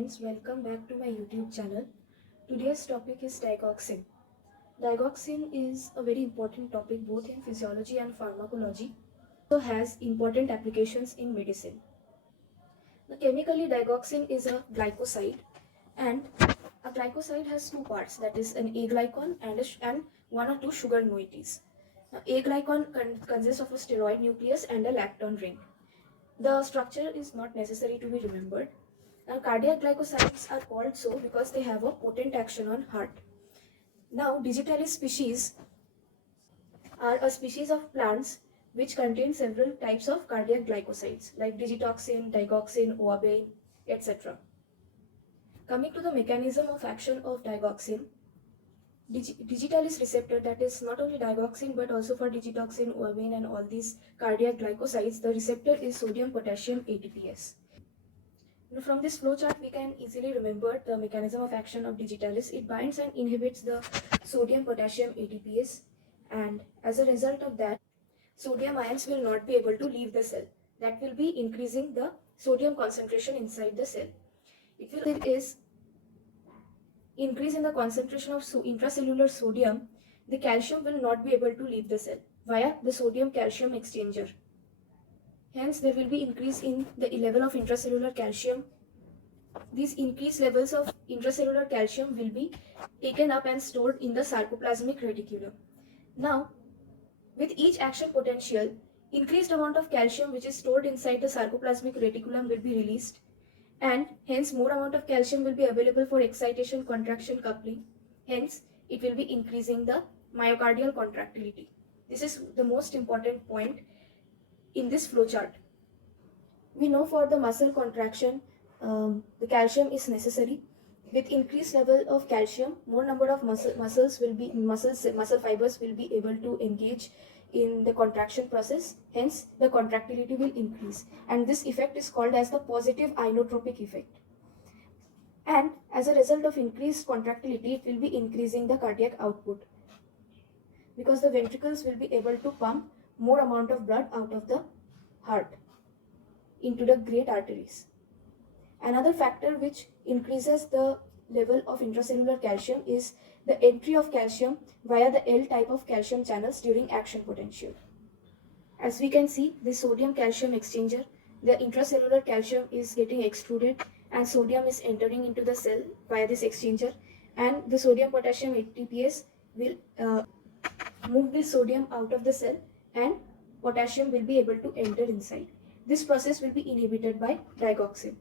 Friends, welcome back to my YouTube channel. Today's topic is digoxin. Digoxin is a very important topic both in physiology and pharmacology. It also has important applications in medicine. Now, chemically, digoxin is a glycoside, and a glycoside has two parts, that is an A glycan and one or two sugar moieties. Now, A glycan consists of a steroid nucleus and a lactone ring. The structure is not necessary to be remembered. Now, cardiac glycosides are called so because they have a potent action on heart. Now, digitalis species are a species of plants which contain several types of cardiac glycosides like digitoxin, digoxin, ouabain, etc. Coming to the mechanism of action of digoxin, digitalis receptor, that is not only digoxin but also for digitoxin, ouabain and all these cardiac glycosides, the receptor is sodium potassium ATPase. From this flowchart, we can easily remember the mechanism of action of digitalis. It binds and inhibits the sodium potassium ATPase, and as a result of that, sodium ions will not be able to leave the cell. That will be increasing the sodium concentration inside the cell. It will is increase in the concentration of intracellular sodium. The calcium will not be able to leave the cell via the sodium calcium exchanger. Hence, there will be increase in the level of intracellular calcium. These increased levels of intracellular calcium will be taken up and stored in the sarcoplasmic reticulum. Now, with each action potential, increased amount of calcium which is stored inside the sarcoplasmic reticulum will be released, and hence more amount of calcium will be available for excitation, contraction, coupling. Hence, it will be increasing the myocardial contractility. This is the most important point in this flowchart. We know for the muscle contraction, the calcium is necessary. With increased level of calcium, more number of muscle fibers will be able to engage in the contraction process. Hence, the contractility will increase, and this effect is called as the positive inotropic effect. And as a result of increased contractility, it will be increasing the cardiac output because the ventricles will be able to pump more amount of blood out of the heart into the great arteries. Another factor which increases the level of intracellular calcium is the entry of calcium via the L type of calcium channels during action potential. As we can see, the sodium calcium exchanger, the intracellular calcium is getting extruded and sodium is entering into the cell via this exchanger, and the sodium potassium ATPase will move this sodium out of the cell and potassium will be able to enter inside. This process will be inhibited by digoxin.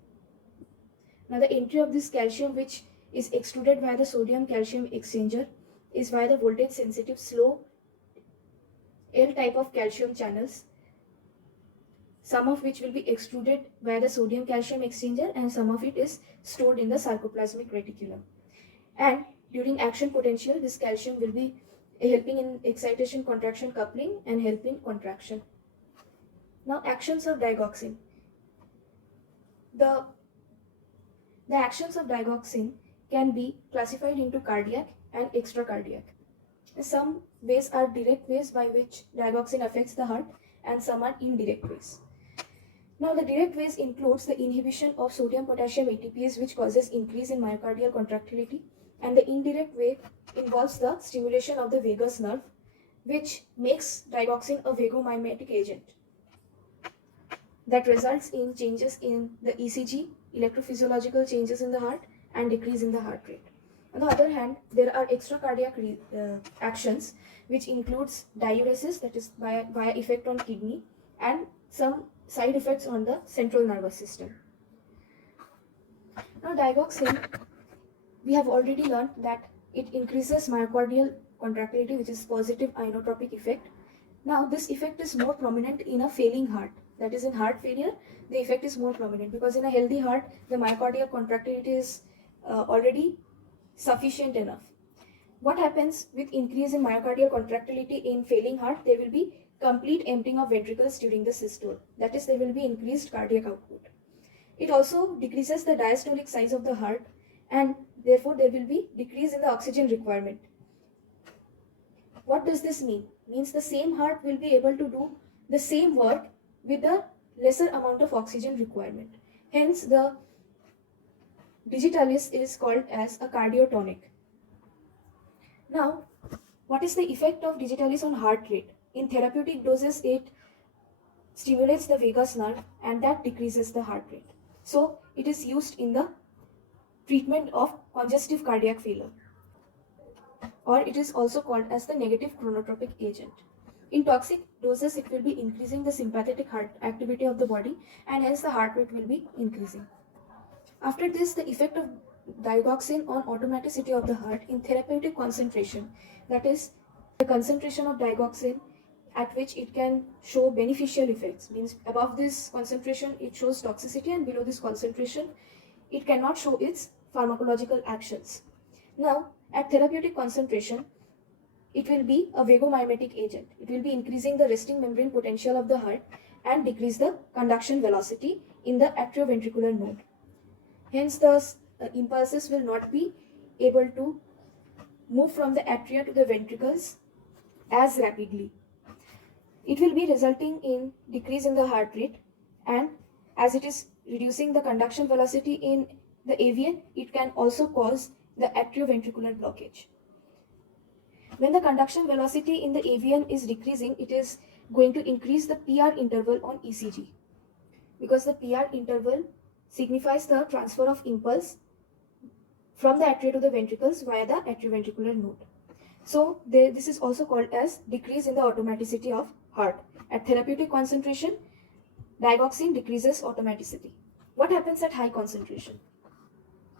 Now, the entry of this calcium, which is extruded via the sodium calcium exchanger, is via the voltage sensitive slow L type of calcium channels, some of which will be extruded via the sodium calcium exchanger and some of it is stored in the sarcoplasmic reticulum. And during action potential, this calcium will be helping in excitation, contraction, coupling and helping contraction. Now, actions of digoxin. The actions of digoxin can be classified into cardiac and extracardiac. Some ways are direct ways by which digoxin affects the heart and some are indirect ways. Now, the direct ways includes the inhibition of sodium potassium ATPase, which causes increase in myocardial contractility, and the indirect way involves the stimulation of the vagus nerve, which makes digoxin a vagomimetic agent that results in changes in the ECG, electrophysiological changes in the heart, and decrease in the heart rate. On the other hand, there are extracardiac actions, which includes diuresis, that is via effect on kidney, and some side effects on the central nervous system. Now, digoxin, we have already learned that it increases myocardial contractility, which is positive inotropic effect. Now, this effect is more prominent in a failing heart. That is, in heart failure, the effect is more prominent because in a healthy heart, the myocardial contractility is already sufficient enough. What happens with increase in myocardial contractility in failing heart? There will be complete emptying of ventricles during the systole. That is, there will be increased cardiac output. It also decreases the diastolic size of the heart, and therefore there will be decrease in the oxygen requirement. What does this mean? Means the same heart will be able to do the same work with a lesser amount of oxygen requirement. Hence, the digitalis is called as a cardiotonic. Now, what is the effect of digitalis on heart rate? In therapeutic doses, it stimulates the vagus nerve and that decreases the heart rate. So, it is used in the treatment of congestive cardiac failure, or it is also called as the negative chronotropic agent. In toxic doses, it will be increasing the sympathetic heart activity of the body and hence the heart rate will be increasing. After this, the effect of digoxin on automaticity of the heart in therapeutic concentration, that is the concentration of digoxin at which it can show beneficial effects, means above this concentration it shows toxicity and below this concentration it cannot show its pharmacological actions. Now, at therapeutic concentration, it will be a vagomimetic agent. It will be increasing the resting membrane potential of the heart and decrease the conduction velocity in the atrioventricular node. Hence, the impulses will not be able to move from the atria to the ventricles as rapidly. It will be resulting in decrease in the heart rate, and as it is reducing the conduction velocity in the AVN, it can also cause the atrioventricular blockage. When the conduction velocity in the AVN is decreasing, it is going to increase the PR interval on ECG, because the PR interval signifies the transfer of impulse from the atria to the ventricles via the atrioventricular node. So this is also called as decrease in the automaticity of heart. At therapeutic concentration, digoxin decreases automaticity. What happens at high concentration?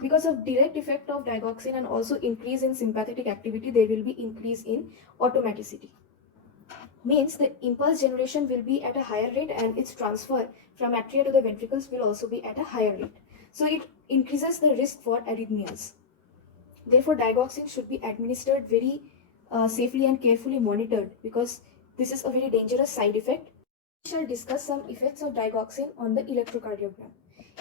Because of direct effect of digoxin and also increase in sympathetic activity, there will be increase in automaticity. Means the impulse generation will be at a higher rate and its transfer from atria to the ventricles will also be at a higher rate. So it increases the risk for arrhythmias. Therefore, digoxin should be administered very safely and carefully monitored, because this is a very dangerous side effect. We shall discuss some effects of digoxin on the electrocardiogram.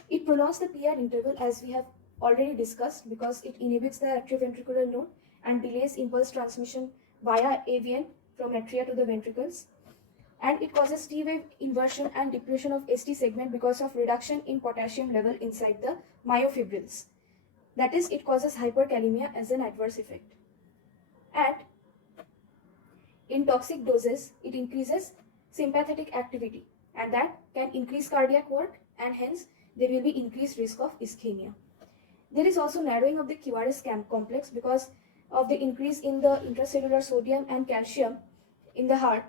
It prolongs the PR interval, as we have already discussed, because it inhibits the atrioventricular node and delays impulse transmission via AVN from atria to the ventricles. And it causes T-wave inversion and depletion of ST segment because of reduction in potassium level inside the myofibrils. That is, it causes hyperkalemia as an adverse effect. And in toxic doses, it increases sympathetic activity, and that can increase cardiac work, and hence there will be increased risk of ischemia. There is also narrowing of the QRS complex because of the increase in the intracellular sodium and calcium in the heart.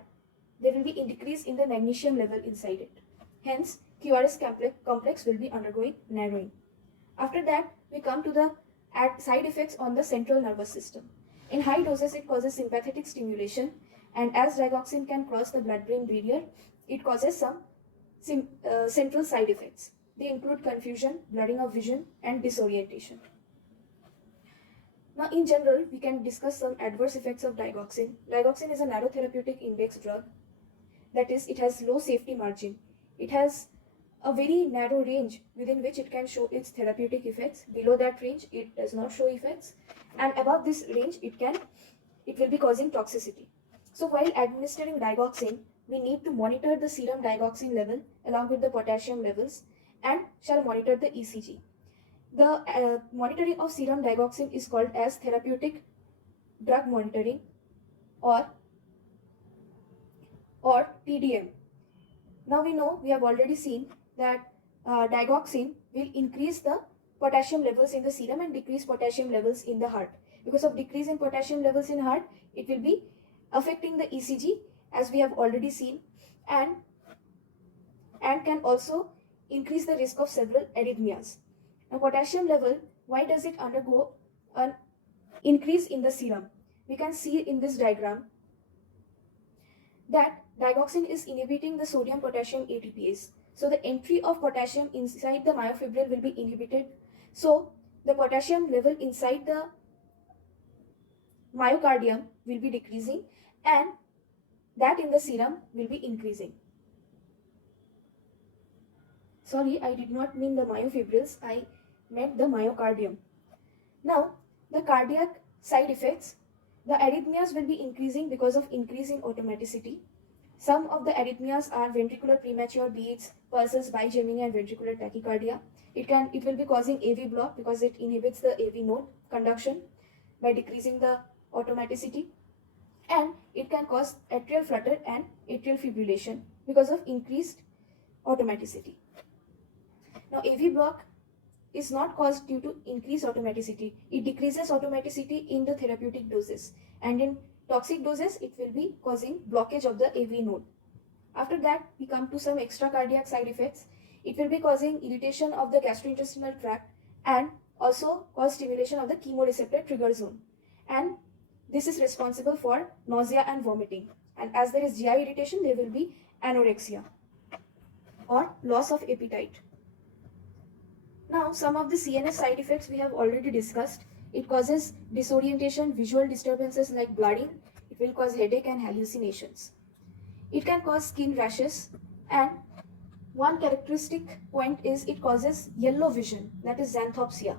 There will be a decrease in the magnesium level inside it. Hence, QRS complex will be undergoing narrowing. After that, we come to the side effects on the central nervous system. In high doses, it causes sympathetic stimulation, and as digoxin can cross the blood-brain barrier, it causes some central side effects. They include confusion, blurring of vision, and disorientation. Now, in general, we can discuss some adverse effects of digoxin. Digoxin is a narrow therapeutic index drug. That is, it has low safety margin. It has a very narrow range within which it can show its therapeutic effects. Below that range, it does not show effects. And above this range, it will be causing toxicity. So while administering digoxin, we need to monitor the serum digoxin level along with the potassium levels and shall monitor the ECG. The monitoring of serum digoxin is called as therapeutic drug monitoring or TDM. Now we have already seen that digoxin will increase the potassium levels in the serum and decrease potassium levels in the heart. Because of decrease in potassium levels in heart, it will be affecting the ECG, as we have already seen, and can also increase the risk of several arrhythmias. Now, potassium level, why does it undergo an increase in the serum? We can see in this diagram that digoxin is inhibiting the sodium-potassium ATPase. So the entry of potassium inside the myofibril will be inhibited. So the potassium level inside the myocardium will be decreasing, and that in the serum will be increasing. Sorry, I did not mean the myofibrils, I meant the myocardium. Now, the cardiac side effects, the arrhythmias will be increasing because of increase in automaticity. Some of the arrhythmias are ventricular premature beats, pulses, bigeminy, and ventricular tachycardia. It will be causing AV block because it inhibits the AV node conduction by decreasing the automaticity, and it can cause atrial flutter and atrial fibrillation because of increased automaticity. Now, AV block is not caused due to increased automaticity. It decreases automaticity in the therapeutic doses, and in toxic doses it will be causing blockage of the AV node. After that, we come to some extra cardiac side effects. It will be causing irritation of the gastrointestinal tract and also cause stimulation of the chemoreceptor trigger zone, and this is responsible for nausea and vomiting. And as there is GI irritation, there will be anorexia or loss of appetite. Now, some of the CNS side effects we have already discussed. It causes disorientation, visual disturbances like blurring. It will cause headache and hallucinations. It can cause skin rashes, and one characteristic point is it causes yellow vision, that is xanthopsia.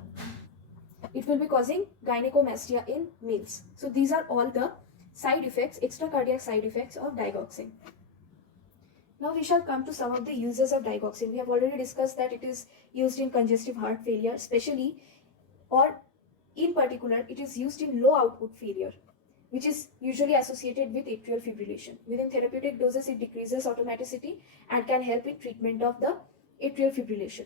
It will be causing gynecomastia in males. So these are all the side effects, extra cardiac side effects of digoxin. Now we shall come to some of the uses of digoxin. We have already discussed that it is used in congestive heart failure, especially, or in particular, it is used in low output failure, which is usually associated with atrial fibrillation. Within therapeutic doses, it decreases automaticity and can help in treatment of the atrial fibrillation.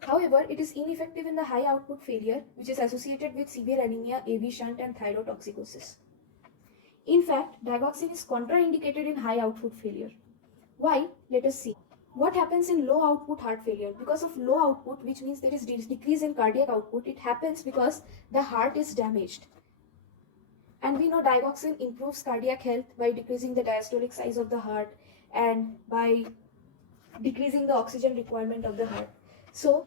However, it is ineffective in the high output failure, which is associated with severe anemia, AV shunt, and thyrotoxicosis. In fact, digoxin is contraindicated in high output failure. Why? Let us see. What happens in low output heart failure? Because of low output, which means there is decrease in cardiac output, it happens because the heart is damaged. And we know digoxin improves cardiac health by decreasing the diastolic size of the heart and by decreasing the oxygen requirement of the heart. So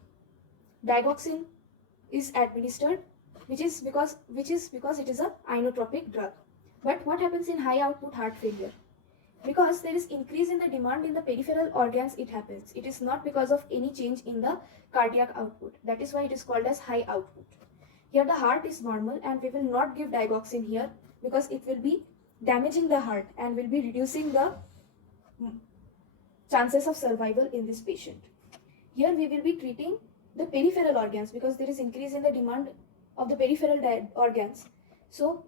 digoxin is administered, which is because it is a inotropic drug. But what happens in high output heart failure? Because there is increase in the demand in the peripheral organs, it happens. It is not because of any change in the cardiac output. That is why it is called as high output. Here the heart is normal, and we will not give digoxin here because it will be damaging the heart and will be reducing the chances of survival in this patient. Here we will be treating the peripheral organs because there is increase in the demand of the peripheral organs. So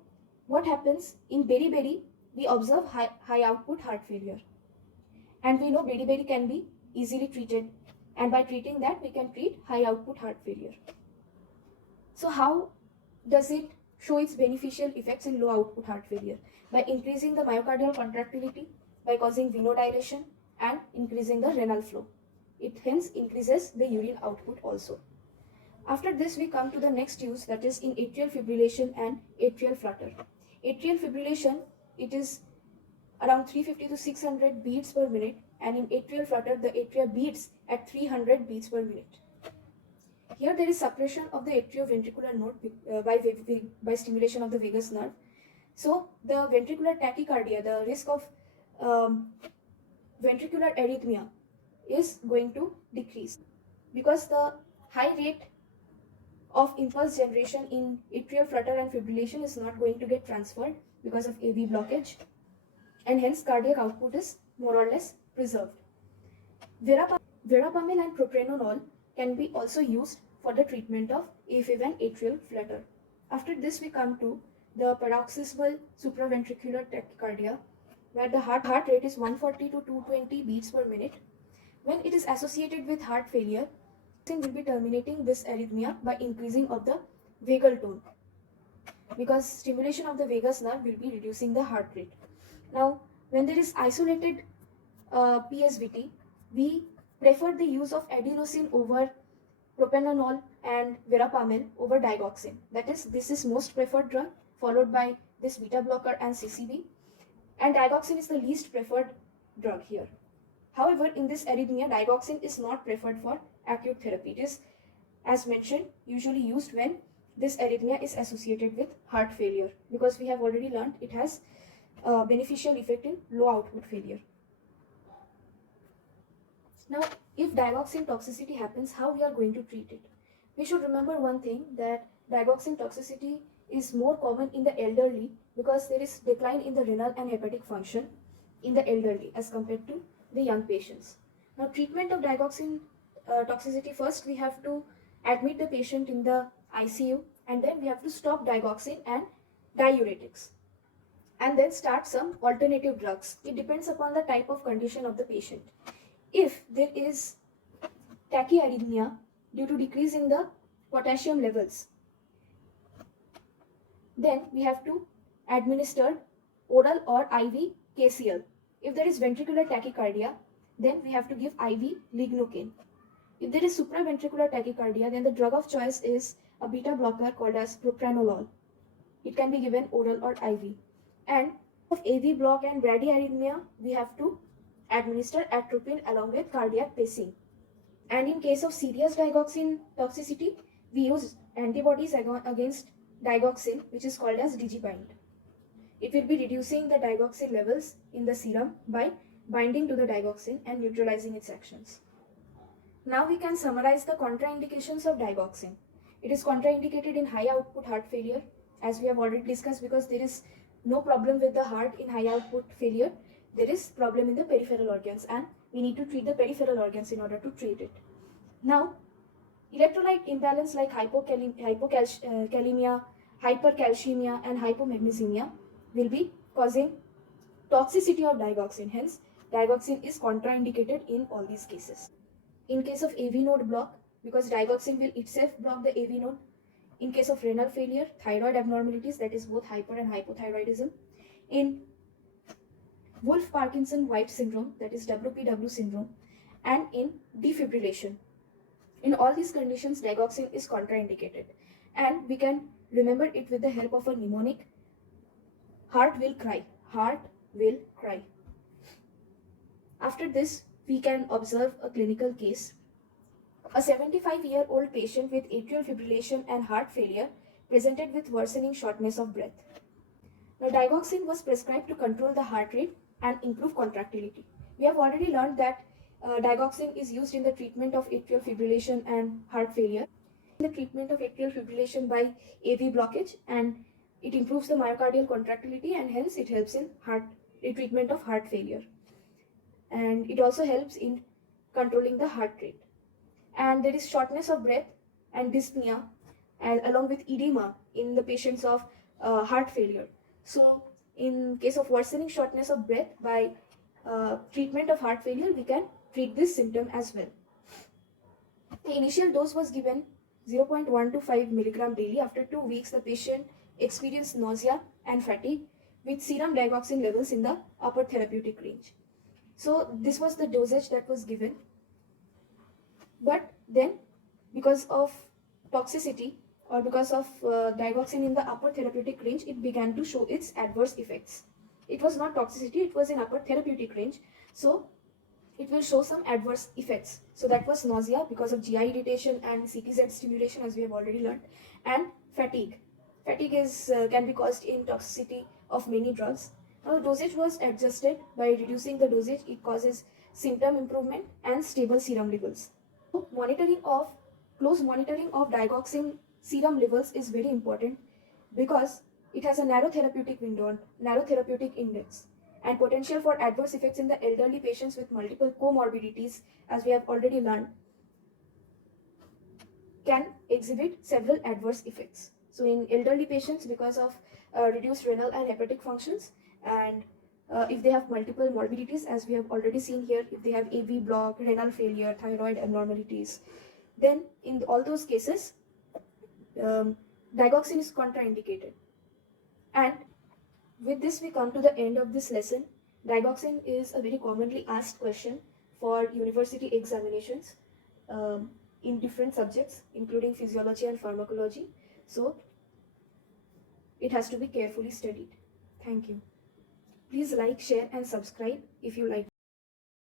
what happens in beriberi? We observe high output heart failure, and we know beriberi can be easily treated, and by treating that we can treat high output heart failure. So how does it show its beneficial effects in low output heart failure? By increasing the myocardial contractility, by causing venodilation and increasing the renal flow. It hence increases the urine output also. After this we come to the next use, that is in atrial fibrillation and atrial flutter. Atrial fibrillation, it is around 350 to 600 beats per minute, and in atrial flutter the atria beats at 300 beats per minute. Here there is suppression of the atrioventricular node by stimulation of the vagus nerve. So the ventricular tachycardia, the risk of ventricular arrhythmia is going to decrease because the high rate of impulse generation in atrial flutter and fibrillation is not going to get transferred because of AV blockage, and hence cardiac output is more or less preserved. Verapamil and propranolol can be also used for the treatment of AFib and atrial flutter. After this we come to the paroxysmal supraventricular tachycardia, where the heart rate is 140 to 220 beats per minute. When it is associated with heart failure, it will be terminating this arrhythmia by increasing of the vagal tone, because stimulation of the vagus nerve will be reducing the heart rate. Now, when there is isolated PSVT, we prefer the use of adenosine over propranolol and verapamil over digoxin. That is, this is most preferred drug, followed by this beta blocker and CCB, and digoxin is the least preferred drug here. However, in this arrhythmia, digoxin is not preferred for acute therapy. It is, as mentioned, usually used when this arrhythmia is associated with heart failure, because we have already learned it has a beneficial effect in low output failure. Now, if digoxin toxicity happens, how we are going to treat it? We should remember one thing, that digoxin toxicity is more common in the elderly because there is decline in the renal and hepatic function in the elderly as compared to the young patients. Now, treatment of digoxin toxicity, first we have to admit the patient in the ICU, and then we have to stop digoxin and diuretics, and then start some alternative drugs. It depends upon the type of condition of the patient. If there is tachyarrhythmia due to decrease in the potassium levels, then we have to administer oral or IV KCl. If there is ventricular tachycardia, then we have to give IV lignocaine. If there is supraventricular tachycardia, then the drug of choice is a beta blocker called as propranolol. It can be given oral or IV. And of AV block and bradyarrhythmia, we have to administer atropine along with cardiac pacing. And in case of serious digoxin toxicity, we use antibodies against digoxin, which is called as digibind. It will be reducing the digoxin levels in the serum by binding to the digoxin and neutralizing its actions. Now we can summarize the contraindications of digoxin. It is contraindicated in high output heart failure, as we have already discussed, because there is no problem with the heart in high output failure. There is problem in the peripheral organs, and we need to treat the peripheral organs in order to treat it. Now, electrolyte imbalance like hypokalemia, hypercalcemia, and hypomagnesemia will be causing toxicity of digoxin. Hence, digoxin is contraindicated in all these cases. In case of AV node block, because digoxin will itself block the AV node. In case of renal failure, thyroid abnormalities, that is both hyper and hypothyroidism. In Wolff-Parkinson-White syndrome, that is WPW syndrome, and in defibrillation. In all these conditions, digoxin is contraindicated, and we can remember it with the help of a mnemonic: heart will cry, heart will cry. After this, we can observe a clinical case. A 75-year-old patient with atrial fibrillation and heart failure presented with worsening shortness of breath. Now, digoxin was prescribed to control the heart rate and improve contractility. We have already learned that digoxin is used in the treatment of atrial fibrillation and heart failure, in the treatment of atrial fibrillation by AV blockage, and it improves the myocardial contractility, and hence it helps in treatment of heart failure. And it also helps in controlling the heart rate. And there is shortness of breath and dyspnea, and along with edema in the patients of heart failure. So in case of worsening shortness of breath by treatment of heart failure, we can treat this symptom as well. The initial dose was given 0.125 milligram daily. After 2 weeks, the patient experienced nausea and fatigue with serum digoxin levels in the upper therapeutic range. So this was the dosage that was given. But then, because of toxicity or because of digoxin in the upper therapeutic range, it began to show its adverse effects. It was not toxicity, it was in upper therapeutic range. So it will show some adverse effects. So that was nausea because of GI irritation and CTZ stimulation, as we have already learned, and fatigue. Fatigue can be caused in toxicity of many drugs. Now the dosage was adjusted. By reducing the dosage, it causes symptom improvement and stable serum levels. Close monitoring of digoxin serum levels is very important, because it has a narrow therapeutic window, narrow therapeutic index, and potential for adverse effects in the elderly patients with multiple comorbidities, as we have already learned, can exhibit several adverse effects. So in elderly patients, because of reduced renal and hepatic functions, and if they have multiple morbidities, as we have already seen here, if they have AV block, renal failure, thyroid abnormalities, then in all those cases, digoxin is contraindicated. And with this, we come to the end of this lesson. Digoxin is a very commonly asked question for university examinations in different subjects, including physiology and pharmacology. So it has to be carefully studied. Thank you. Please like, share, and subscribe if you like.